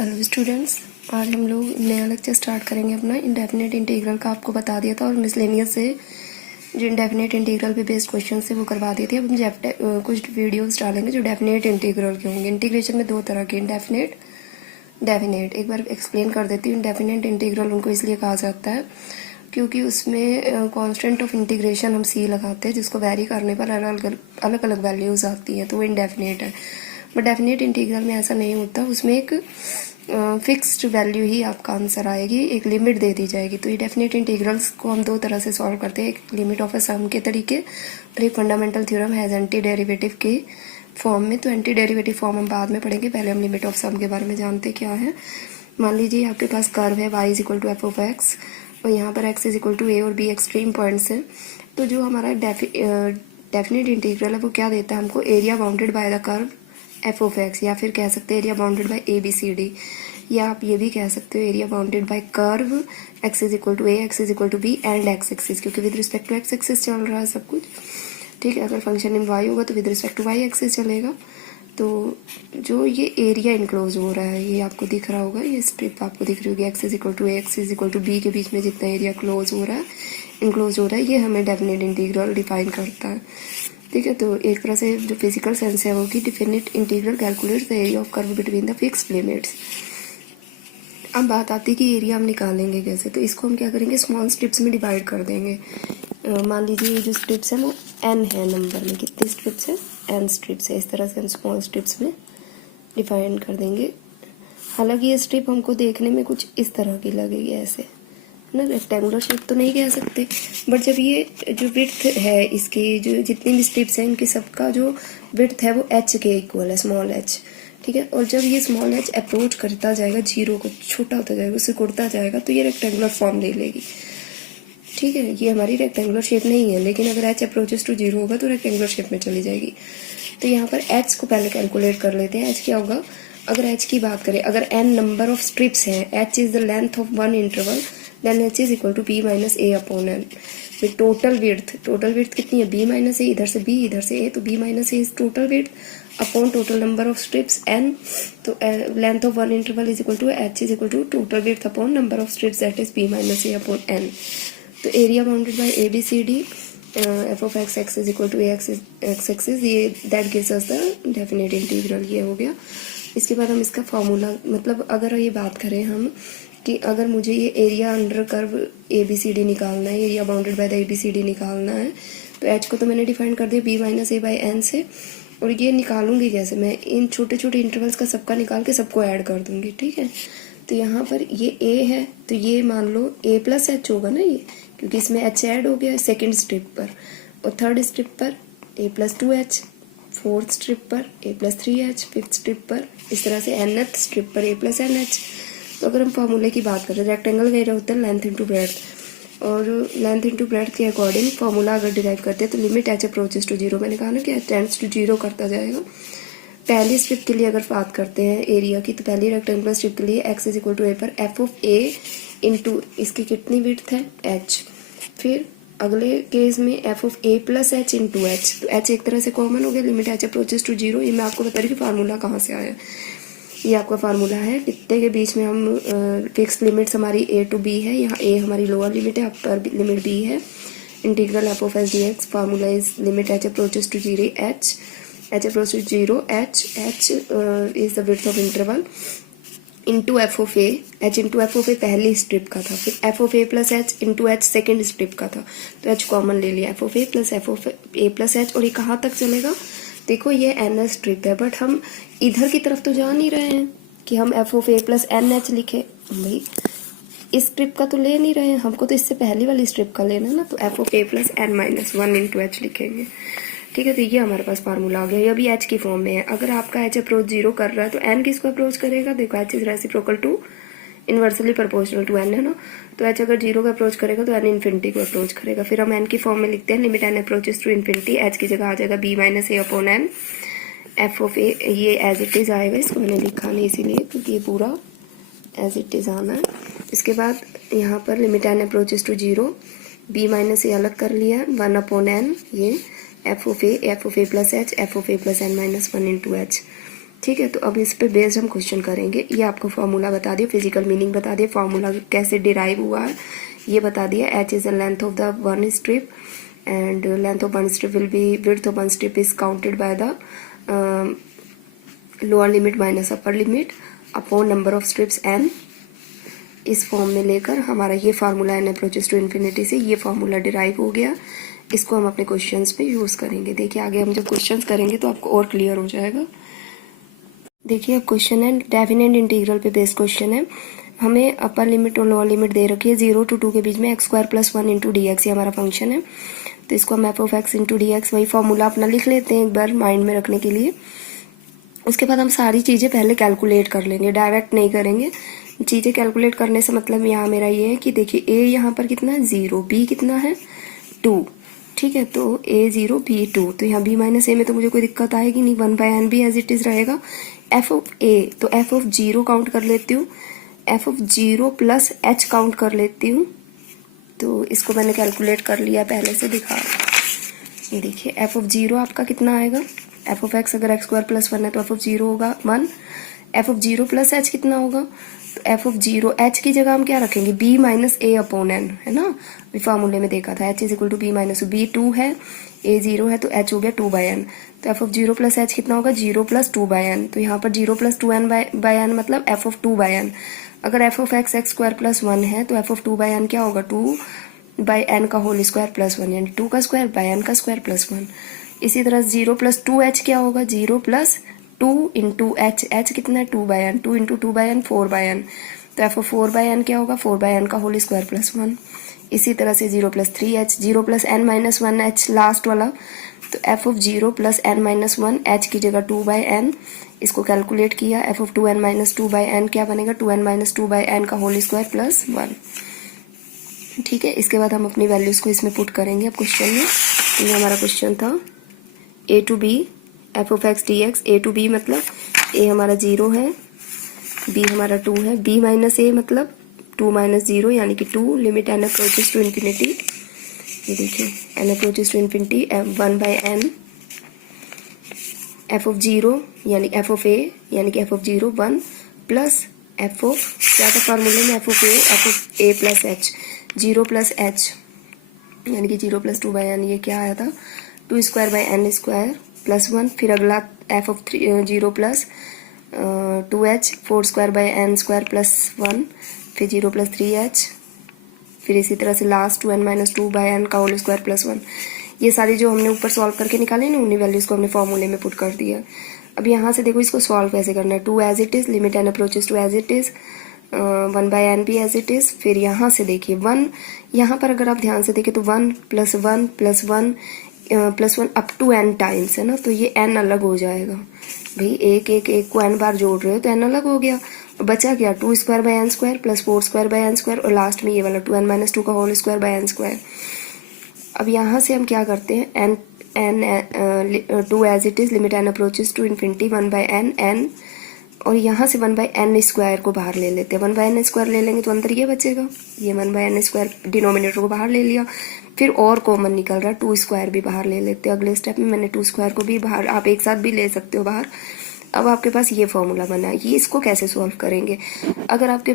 Hello students, आज हम लोग नया लेक्चर स्टार्ट करेंगे अपना इंडेफिनेट इंटीग्रल का। आपको बता दिया था और मिसलेनियस से जो इंडेफिनेट इंटीग्रल पे बेस्ड क्वेश्चन से वो करवा दिए थे। अब हम कुछ वीडियोस डालेंगे जो डेफिनेट इंटीग्रल के होंगे। इंटीग्रेशन में दो तरह के, इंडेफिनेट, डेफिनेट। एक बार एक्सप्लेन कर देती हूँ। इंडेफिनेट इंटीग्रल उनको इसलिए कहा जाता है क्योंकि उसमें कांस्टेंट ऑफ इंटीग्रेशन हम सी लगाते हैं, जिसको वेरी करने पर अलग अलग वैल्यूज आती हैं, तो वो इंडेफिनेट है। बट डेफिनेट इंटीग्रल में ऐसा नहीं होता, उसमें एक फिक्स्ड वैल्यू ही आपका आंसर आएगी, एक लिमिट दे दी जाएगी। तो ये डेफिनेट इंटीग्रल्स को हम दो तरह से सॉल्व करते हैं, एक लिमिट ऑफ अ सम के तरीके और एक फंडामेंटल थ्योरम है एंटी डेरिवेटिव के फॉर्म में। तो एंटी डेरिवेटिव फॉर्म हम बाद में पढ़ेंगे, पहले हम लिमिट ऑफ सम के बारे में जानते क्या है। मान लीजिए आपके पास कर्व है y is equal to f of x और यहाँ पर x is equal to a और b एक्सट्रीम पॉइंट्स है। तो जो हमारा डेफिनेट इंटीग्रल है वो क्या देता है हमको, area bounded by the curve F of X, या फिर कह सकते हैं area bounded by A B C D, या आप ये भी कह सकते हो area bounded by curve X is equal to A, X is equal to B and X axis, क्योंकि with respect to X axis चल रहा है सब कुछ। ठीक है, अगर फंक्शन इन वाई होगा तो with respect to Y axis चलेगा। तो जो ये एरिया इनक्लोज हो रहा है, ये आपको दिख रहा होगा, ये स्ट्रिप आपको दिख रही होगी, X is equal to A, X is equal to B के बीच में जितना एरिया क्लोज हो रहा है, इनक्लोज हो रहा है, ये हमें डेफिनेट इंटीग्रल डिफाइन करता है। ठीक है, तो एक तरह से जो फिजिकल सेंस है वो कि definite integral calculates the area of curve between the fixed limits. अब बात आती है कि एरिया हम निकालेंगे कैसे। तो इसको हम क्या करेंगे, स्मॉल स्ट्रिप्स में डिवाइड कर देंगे। मान लीजिए ये जो स्ट्रिप्स है वो n है, नंबर में कितनी स्ट्रिप्स है, n स्ट्रिप्स है। इस तरह से हम स्मॉल स्ट्रिप्स में डिफाइन कर देंगे। हालांकि ये स्ट्रिप हमको देखने में कुछ इस तरह की लगेगी, ऐसे ना, रेक्टेंगुलर शेप तो नहीं कह सकते, बट जब ये जो विड्थ है इसकी, जो जितनी भी स्ट्रिप्स हैं इनकी सबका जो विड्थ है वो h के इक्वल है, स्मॉल h। ठीक है, और जब ये स्मॉल h अप्रोच करता जाएगा जीरो को, छोटा होता जाएगा, उससे कुड़ता जाएगा, तो ये रेक्टेंगुलर फॉर्म ले लेगी। ठीक है, ये हमारी रेक्टेंगुलर शेप नहीं है, लेकिन अगर h अप्रोचेस टू जीरो होगा तो रेक्टेंगुलर शेप में चली जाएगी। तो यहाँ पर h को पहले कैलकुलेट कर लेते हैं। h क्या होगा, अगर h की बात करें, अगर n नंबर ऑफ स्ट्रिप्स हैं, h is the length of one interval, then h is equal to b minus a upon n। फिर टोटल विड्थ कितनी है, b माइनस a, इधर से b इधर से a, तो b minus a is total width upon total number of strips n। तो length of one interval is equal to h is equal to total width upon number of strips, that is b minus a upon n। तो area bounded by A B C D F of X, X is equal to A X axis, ये that gives us the definite integral, ये हो गया। इसके बाद हम इसका formula, मतलब अगर ये बात करें हम कि अगर मुझे ये area under curve A B C D निकालना है, area bounded by the A B C D निकालना है, तो एच को तो मैंने डिफाइन कर दिया B minus A by N से। और ये निकालूंगी कैसे, मैं इन छोटे छोटे इंटरवल्स का सबका निकाल के सबको ऐड कर दूंगी। ठीक है, तो यहाँ पर ये ए है, तो ये मान लो ए प्लस एच होगा ना, ये क्योंकि इसमें एच ऐड हो गया सेकेंड स्ट्रिप पर, और थर्ड स्ट्रिप पर A plus two H, fourth strip पर A plus three H, fifth strip पर, इस तरह से एनथ स्ट्रिप पर ए प्लस एन एच। तो अगर हम फॉर्मूले की बात करें, रेक्टेंगल का होता है लेंथ इंटू ब्रेड्थ, और लेंथ इंटू ब्रेड्थ के अकॉर्डिंग फॉर्मूला अगर डिराइव करते हैं तो limit H approaches to zero, मैंने कहा ना कि एच टेंड्स टू जीरो करता जाएगा। पहली स्ट्रिप के लिए अगर बात करते हैं एरिया की, तो पहली रेक्टेंगुलर स्ट्रिप के लिए एक्स इज इक्वल टू ए पर एफ ऑफ ए इंटू इसकी कितनी विड्थ है, एच। फिर अगले केस में F of A plus H into H, तो एच एक तरह से कॉमन हो गया, limit H approaches to zero. ये मैं आपको बता रही हूँ कि फार्मूला कहाँ से आया। ये आपका फार्मूला है, कितने के बीच में हम फिक्स लिमिट्स हमारी ए टू बी है, यहाँ ए हमारी लोअर लिमिट है, अपर लिमिट बी है। Integral F of H D X, formula is limit H approaches to zero H, H approach to zero H, H is the width of interval into F of A, H into F of A पहली strip का था, फिर F of A plus H into H second strip का था, तो H common ले लिया, F of A plus H. और ये कहाँ तक चलेगा, देखो ये एन एच स्ट्रिप है, बट हम इधर की तरफ तो जा नहीं रहे हैं कि हम F of A plus N H लिखे, भाई इस स्ट्रिप का तो ले नहीं रहे हैं, हमको तो इससे पहली वाली स्ट्रिप का लेना ना, तो F of A plus N minus one into H लिखेंगे। ठीक है, तो ये हमारे पास फार्मूला आ गया, ये अभी एच की फॉर्म में है। अगर आपका एच अप्रोच जीरो कर रहा है तो एन किसको अप्रोच करेगा, देखो H is reciprocal to inversely proportional to N है ना, तो एच अगर जीरो का अप्रोच करेगा तो एन इन्फिनिटी को अप्रोच करेगा। फिर हम एन की फॉर्म में लिखते हैं limit N approaches to infinity, H की जगह आ जाएगा B minus A upon N, F of A ये एज इट इज आएगा, इसको मैंने लिखा नहीं इसीलिए क्योंकि ये पूरा एज इट इज आना है। इसके बाद यहाँ पर limit N approaches to zero, B minus A अलग कर लिया, वन अपॉन एन, ये F of A plus H, F of A plus N minus one into H. ठीक है, तो अब इस पे बेस्ड हम क्वेश्चन करेंगे। ये आपको फॉर्मूला बता दिया, फिजिकल मीनिंग बता दिया, फॉर्मूला कैसे डिराइव हुआ है ये बता दिया। H is the length of the one strip and length of one strip will be width of one strip is counted by the lower limit minus upper limit upon number of strips N. इस form में लेकर हमारा ये formula N approaches to infinity से ये formula derive हो गया। इसको हम अपने क्वेश्चंस पे यूज करेंगे। देखिए आगे हम जब क्वेश्चंस करेंगे तो आपको और क्लियर हो जाएगा। देखिए अब क्वेश्चन है डेफिनेट इंटीग्रल पे बेस्ड क्वेश्चन है। हमें अपर लिमिट और लोअर लिमिट दे रखी है 0 to 2 के बीच में x² + 1 इंटू डी एक्स, ये हमारा फंक्शन है। तो इसको हम F of x into D x वही फॉर्मूला अपना लिख लेते हैं एक बार माइंड में रखने के लिए। उसके बाद हम सारी चीज़ें पहले कैलकुलेट कर लेंगे, डायरेक्ट नहीं करेंगे। चीज़ें कैलकुलेट करने से मतलब यहाँ मेरा ये है कि देखिए a यहाँ पर कितना है 0, b कितना है 2, ठीक है। तो a 0 b 2, तो यहाँ b माइनस a में तो मुझे कोई दिक्कत आएगी नहीं, 1/n भी एज इट इज रहेगा। f ऑफ a तो f ऑफ 0 काउंट कर लेती हूँ, f of 0 plus h count कर लेती हूँ। तो इसको मैंने कैलकुलेट कर लिया पहले से, दिखा। ये देखिए f ऑफ 0 आपका कितना आएगा, f ऑफ x अगर x² + 1 है तो f ऑफ 0 होगा 1, f ऑफ 0 प्लस h कितना होगा, तो f ऑफ 0 h की जगह हम क्या रखेंगे b minus a upon n, है ना, फार्मूले में देखा था h is equal to b minus b 2 है, a 0 है तो h हो गया 2/n। तो f ऑफ 0 प्लस h कितना होगा 0 + 2/n। तो यहाँ पर 0 + 2n/n मतलब f ऑफ 2/n। अगर f ऑफ x x² + 1 है तो f ऑफ 2/n क्या होगा 2/n का होल स्क्वायर प्लस 1, यानी 2 का स्क्वायर बाय n का स्क्वायर प्लस 1। इसी तरह 0 + 2h क्या होगा 0 + 2 इंटू h, h कितना है 2/n, 2 इंटू 2/n 4/n। तो f ऑफ 4/n क्या होगा 4/n का होल स्क्वायर प्लस 1। इसी तरह से 0 + 3h, 0 + n-1h लास्ट वाला, तो f ऑफ 0 + n-1 h की जगह 2/n। इसको कैलकुलेट किया, f ऑफ 2n - 2/n क्या बनेगा 2n - 2/n का होल स्क्वायर प्लस 1, ठीक है। इसके बाद हम अपनी वैल्यूज को इसमें पुट करेंगे अब क्वेश्चन में। ये हमारा क्वेश्चन था a to b f of x dx, a to b मतलब a हमारा 0 है, b हमारा 2 है, b माइनस a मतलब 2 - 0 यानी कि 2, limit n approaches to infinity. ये देखिए n approaches to infinity 1/n, f of 0 यानी f ऑफ a यानी कि f of 0 1 plus f of क्या था फार्मूले में f of a plus h, 0 + h यानी कि 0 + 2/n, ये क्या आया था 2² प्लस 1। फिर अगला f ऑफ 0 + 2h 4² प्लस 1, फिर 0 + 3h, फिर इसी तरह से लास्ट 2n - 2/n का होल स्क्वायर प्लस 1। ये सारी जो हमने ऊपर सॉल्व करके निकाले ना उन्हीं वैल्यूज को हमने फॉर्मूले में पुट कर दिया। अब यहाँ से देखो इसको सॉल्व कैसे करना है, 2 as it is, limit n approaches to as it is, 1/n भी एज इट इज। फिर यहाँ से देखिए 1, यहाँ पर अगर आप ध्यान से देखें तो 1 + 1 + 1 + 1 अप टू n टाइम्स है ना, तो ये n अलग हो जाएगा भाई, एक को n बार जोड़ रहे हो तो n अलग हो गया। बचा क्या 2² प्लस 4² और लास्ट में ये वाला 2n - 2 का होल स्क्वायर बाय n²। अब यहाँ से हम क्या करते हैं n 2 as it is, limit n approaches to infinity 1/n n, और यहाँ से 1/n² को बाहर ले लेते हैं। 1/n² ले लेंगे तो अंदर ये बचेगा, ये 1/n² डिनोमिनेटर को बाहर ले लिया। फिर और कॉमन निकल रहा है 2² भी बाहर ले लेते हैं। अगले स्टेप में मैंने 2² को भी बाहर, आप एक साथ भी ले सकते हो बाहर। अब आपके पास ये फॉर्मूला बना है, ये इसको कैसे सॉल्व करेंगे। अगर आपके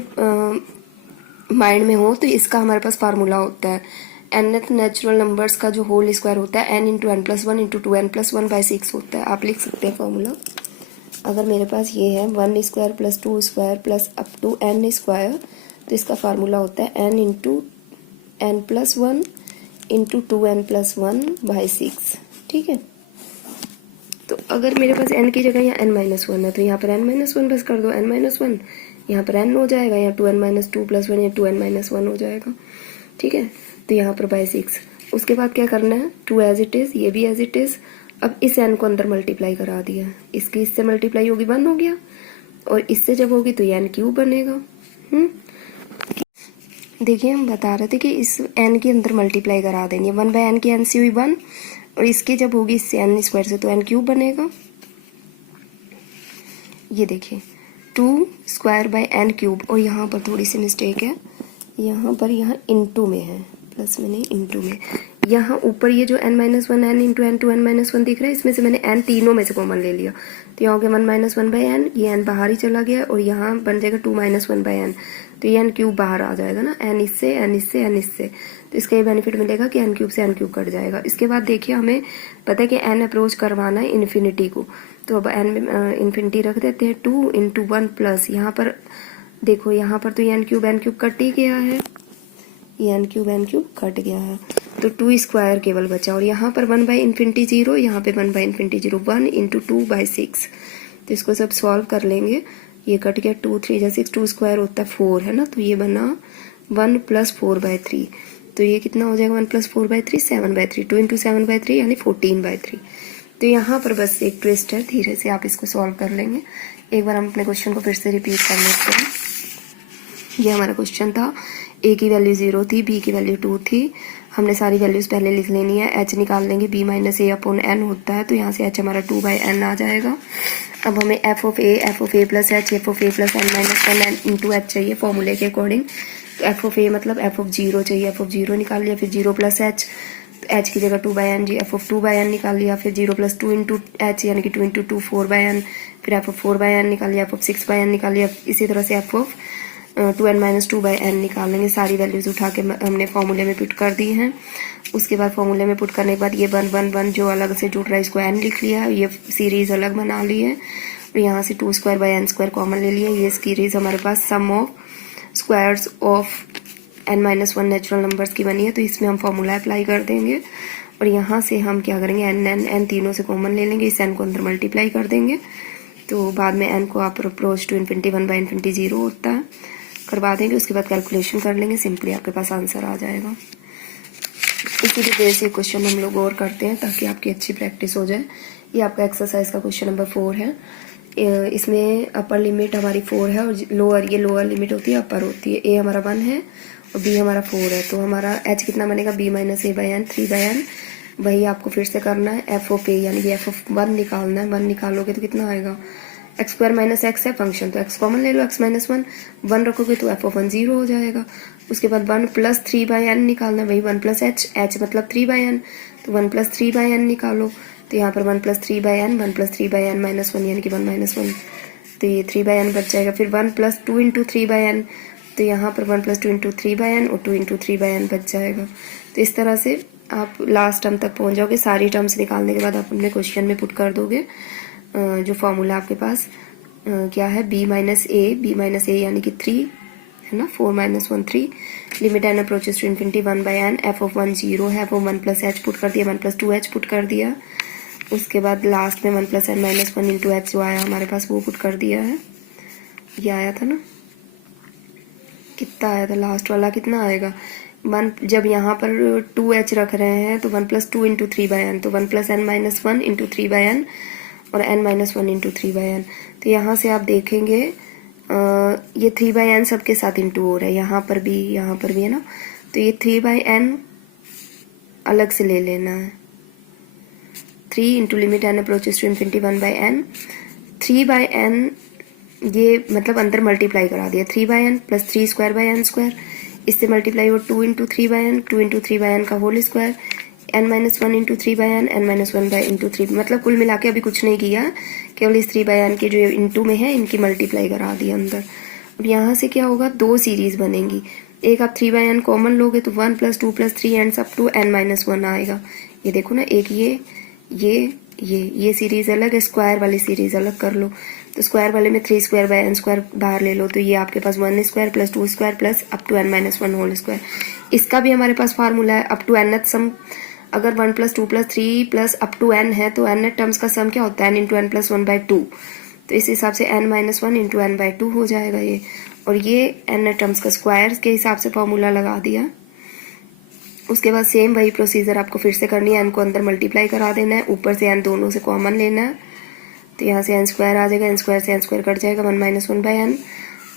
माइंड में हो तो इसका हमारे पास फार्मूला होता है nth नेचुरल नंबर्स का जो होल स्क्वायर होता है n × n + 1 × 2n + 1/6 होता है। आप लिख सकते हैं फॉर्मूला। अगर मेरे पास ये है 1² + 2² प्लस अप टू n², तो इसका फार्मूला होता है n × n + 1 × 2n + 1/6, ठीक है। तो अगर मेरे पास n की जगह यहाँ n-1 है तो यहाँ पर n-1 बस कर दो, n-1 यहाँ पर n हो जाएगा, यहाँ 2n - 2 + 1 या 2n - 1 हो जाएगा, ठीक है। तो यहाँ पर /6। उसके बाद क्या करना है 2 एज इट इज, ये भी एज इट इज। अब इस n को अंदर मल्टीप्लाई करा दिया, इसकी इससे मल्टीप्लाई होगी 1 हो गया, और इससे जब होगी तो ये n³ बनेगा। देखिए हम बता रहे थे कि इस n के अंदर मल्टीप्लाई करा देंगे, 1/n की n से हुई 1, और इसकी जब होगी इससे n² से तो n³ बनेगा। ये देखिए 2²/n³, और यहाँ पर थोड़ी सी मिस्टेक है, यहाँ पर यहाँ इंटू में है, प्लस में नहीं इंटू में, यहाँ ऊपर ये जो n-1 n into N to n-1 दिख रहा है, इसमें से मैंने n तीनों में से कॉमन ले लिया, तो यहाँ हो गया 1-1/n, ये n बाहर ही चला गया और यहाँ बन जाएगा 2-1/n, तो ये n क्यूब बाहर आ जाएगा ना, n इससे n इससे n इससे, तो इसका ये बेनिफिट मिलेगा कि n क्यूब से n क्यूब कट जाएगा। इसके बाद देखिए हमें पता है कि n अप्रोच करवाना है इन्फिनिटी को, तो अब n इन्फिनिटी रख देते हैं 2 इंटू 1 प्लस, यहाँ पर देखो यहाँ पर तो ये n क्यूब कट ही गया है, ये n क्यूब कट गया है, तो 2 स्क्वायर केवल बचा, और यहाँ पर 1/∞ 0, यहाँ पे 1/∞ 0, 1 इंटू 2/6, तो इसको सब सॉल्व कर लेंगे, ये कट गया 2 3 जा 6, 2 स्क्वायर होता है 4 है ना, तो ये बना 1 + 4/3, तो ये कितना हो जाएगा 1 + 4/3 7/3, 2 इंटू 7/3 यानी 14/3। तो यहाँ पर बस एक ट्विस्ट है, धीरे से आप इसको सॉल्व कर लेंगे। एक बार हम अपने क्वेश्चन को फिर से रिपीट कर लेते हैं। ये हमारा क्वेश्चन था, a की वैल्यू 0 थी, b की वैल्यू 2 थी, हमने सारी वैल्यूज पहले लिख लेनी है, h निकाल लेंगे, b - a/n होता है, तो यहाँ से h हमारा 2/n आ जाएगा। अब हमें f of a plus h, f of a plus n-1 into h चाहिए फॉर्मूले के अकॉर्डिंग, तो f ऑफ a मतलब f ऑफ 0 चाहिए, f ऑफ 0 निकाल लिया, फिर 0 प्लस h, तो h की जगह 2/n ji, f of 2/n निकाल लिया, फिर 0 प्लस 2 इंटू h यानी कि 2 इंटू 2 4/n, फिर f ऑफ 4/n निकाल लिया, f ऑफ 6/n निकाल लिया, इसी तरह से f ऑफ 2n-2/n निकालेंगे। सारी वैल्यूज उठा के हमने फॉर्मूले में पुट कर दी हैं। उसके बाद फॉर्मूले में पुट करने के बाद ये 1 जो अलग से जुड़ रहा है इसको n लिख लिया, ये सीरीज अलग बना ली है, और यहाँ से 2² कॉमन ले लिया। ये सीरीज हमारे पास sum of squares of n-1 natural numbers की बनी है, तो इसमें हम फॉर्मूला अप्लाई कर देंगे, और यहाँ से हम क्या करेंगे n तीनों से कॉमन ले लेंगे, इस n को अंदर मल्टीप्लाई कर देंगे, तो बाद में n को आप अप्रोच टू इन्फिनिटी 1/∞ 0 होता है करवा देंगे। उसके बाद कैलकुलेशन कर लेंगे, सिंपली आपके पास आंसर आ जाएगा। इसी के बेस ये क्वेश्चन हम लोग और करते हैं ताकि आपकी अच्छी प्रैक्टिस हो जाए। ये आपका एक्सरसाइज का क्वेश्चन नंबर 4 है। इसमें अपर लिमिट हमारी 4 है और लोअर लिमिट होती है, अपर होती है। a हमारा 1 है और b हमारा 4 है, तो हमारा h कितना बनेगा b - a/n 3/n। वही आपको फिर से करना है, f ऑफ a यानी कि f ऑफ 1 निकालना है। 1 निकालोगे तो कितना आएगा, x² - x है फंक्शन, तो x कॉमन ले लो, x - 1 रखोगे तो f ऑफ 1 0 हो जाएगा। उसके बाद 1 + 3/n निकालना है, वही 1 + h मतलब 3/n, तो 1 + 3/n निकालो, तो यहाँ पर 1 + 3/n 1 + 3/n -1 यानी कि 1 - 1, तो ये 3/n बच जाएगा। फिर 1 + 2 इंटू 3/n, तो यहाँ पर 1 + 2 इंटू 3/n और 2 इंटू 3/n बच जाएगा। तो इस तरह से आप लास्ट टर्म तक पहुँच जाओगे। सारी टर्म्स निकालने के बाद आप अपने क्वेश्चन में पुट कर दोगे जो फॉर्मूला आपके पास क्या है, b - a यानी कि 3 है ना, 4 - 1 3, limit n approaches to infinity 1/n, f of 1 0 है, वो 1 + h पुट कर दिया, 1 + 2h पुट कर दिया। उसके बाद लास्ट में 1 + n - 1 इंटू h जो आया हमारे पास वो पुट कर दिया है। ये आया था ना, कितना आया था लास्ट वाला, कितना आएगा 1, जब यहाँ पर 2h रख रहे हैं तो 1 + 2 इंटू 3/n, तो 1 + n - 1 इंटू 3/n और n - 1 इंटू 3/n। तो यहाँ से आप देखेंगे ये 3/n सबके साथ इंटू हो रहा है, यहाँ पर भी है ना, तो ये 3/n अलग से ले लेना है। 3 into limit n approaches to infinity 1/n, 3/n ये मतलब अंदर मल्टीप्लाई करा दिया, 3/n प्लस 3² इससे मल्टीप्लाई हो 2 इंटू 3/n, 2 इंटू 3/n का whole square, n - 1 into 3/n, n - 1 into 3, मतलब कुल मिला के अभी कुछ नहीं किया, केवल इस 3/n के जो इंटू में है इनकी मल्टीप्लाई करा दी अंदर। अब यहाँ से क्या होगा, 2 सीरीज बनेंगी। एक आप 3/n कॉमन लोगे तो 1 + 2 + 3 एंड्स अप टू n - 1 आएगा। ये देखो ना, एक ये सीरीज अलग है, स्क्वायर वाली सीरीज अलग कर लो, तो स्क्वायर वाले में 3² बाहर ले लो, तो ये आपके पास 1² + 2² plus up to n - 1 whole square. इसका भी हमारे पास फार्मूला है, अप टू nth सम, अगर 1 + 2 + 3 प्लस अप टू n है तो nth टर्म्स का सम क्या होता है, n इंटू n + 1/2, तो इस हिसाब से n - 1 इंटू n/2 हो जाएगा ये, और ये nth टर्म्स का स्क्वायर के हिसाब से फॉर्मूला लगा दिया। उसके बाद सेम वही प्रोसीजर आपको फिर से करनी है, n को अंदर मल्टीप्लाई करा देना है, ऊपर से n दोनों से कॉमन लेना है, तो यहाँ से n² आ जाएगा, n² से n² कट जाएगा 1 - 1/n,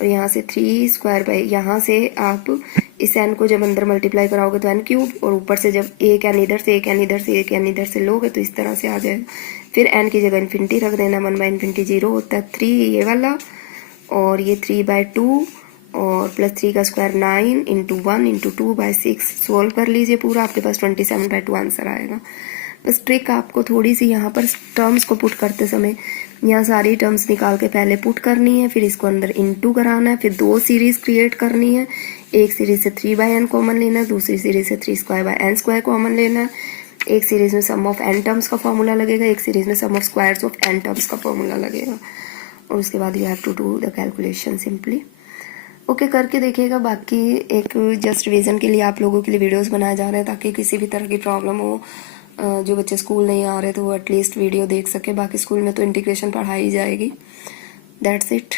और यहाँ से 3² यहाँ से आप इस n को जब अंदर मल्टीप्लाई कराओगे तो n क्यूब, और ऊपर से जब एक n इधर से एक n इधर से एक n इधर से लोगे तो इस तरह से आ जाएगा। फिर n की जगह इन्फिनिटी रख देना, 1/∞ 0 होता है 3 ये वाला, और ये 3/2 और +3 का स्क्वायर 9 इंटू 1 इंटू 2/6 सोल्व कर लीजिए पूरा, आपके पास 27/2 आंसर आएगा। बस ट्रिक आपको थोड़ी सी यहाँ पर टर्म्स को पुट करते समय यहाँ सारी टर्म्स निकाल के पहले पुट करनी है, फिर इसको अंदर इनटू कराना है, फिर 2 सीरीज क्रिएट करनी है। एक सीरीज से 3/n कॉमन लेना है, दूसरी सीरीज से 3² कॉमन लेना है। एक सीरीज में सम ऑफ n टर्म्स का फॉर्मूला लगेगा, एक सीरीज में sum of squares of n terms का फॉर्मूला लगेगा, और उसके बाद you have to do the calculation simply. Okay, करके देखिएगा। बाकी एक जस्ट रिवीजन के लिए आप लोगों के लिए वीडियोस बनाए जा रहे हैं ताकि किसी भी तरह की प्रॉब्लम हो, जो बच्चे स्कूल नहीं आ रहे तो वो एटलीस्ट वीडियो देख सके। बाकी स्कूल में तो इंटीग्रेशन पढ़ाई जाएगी। That's it.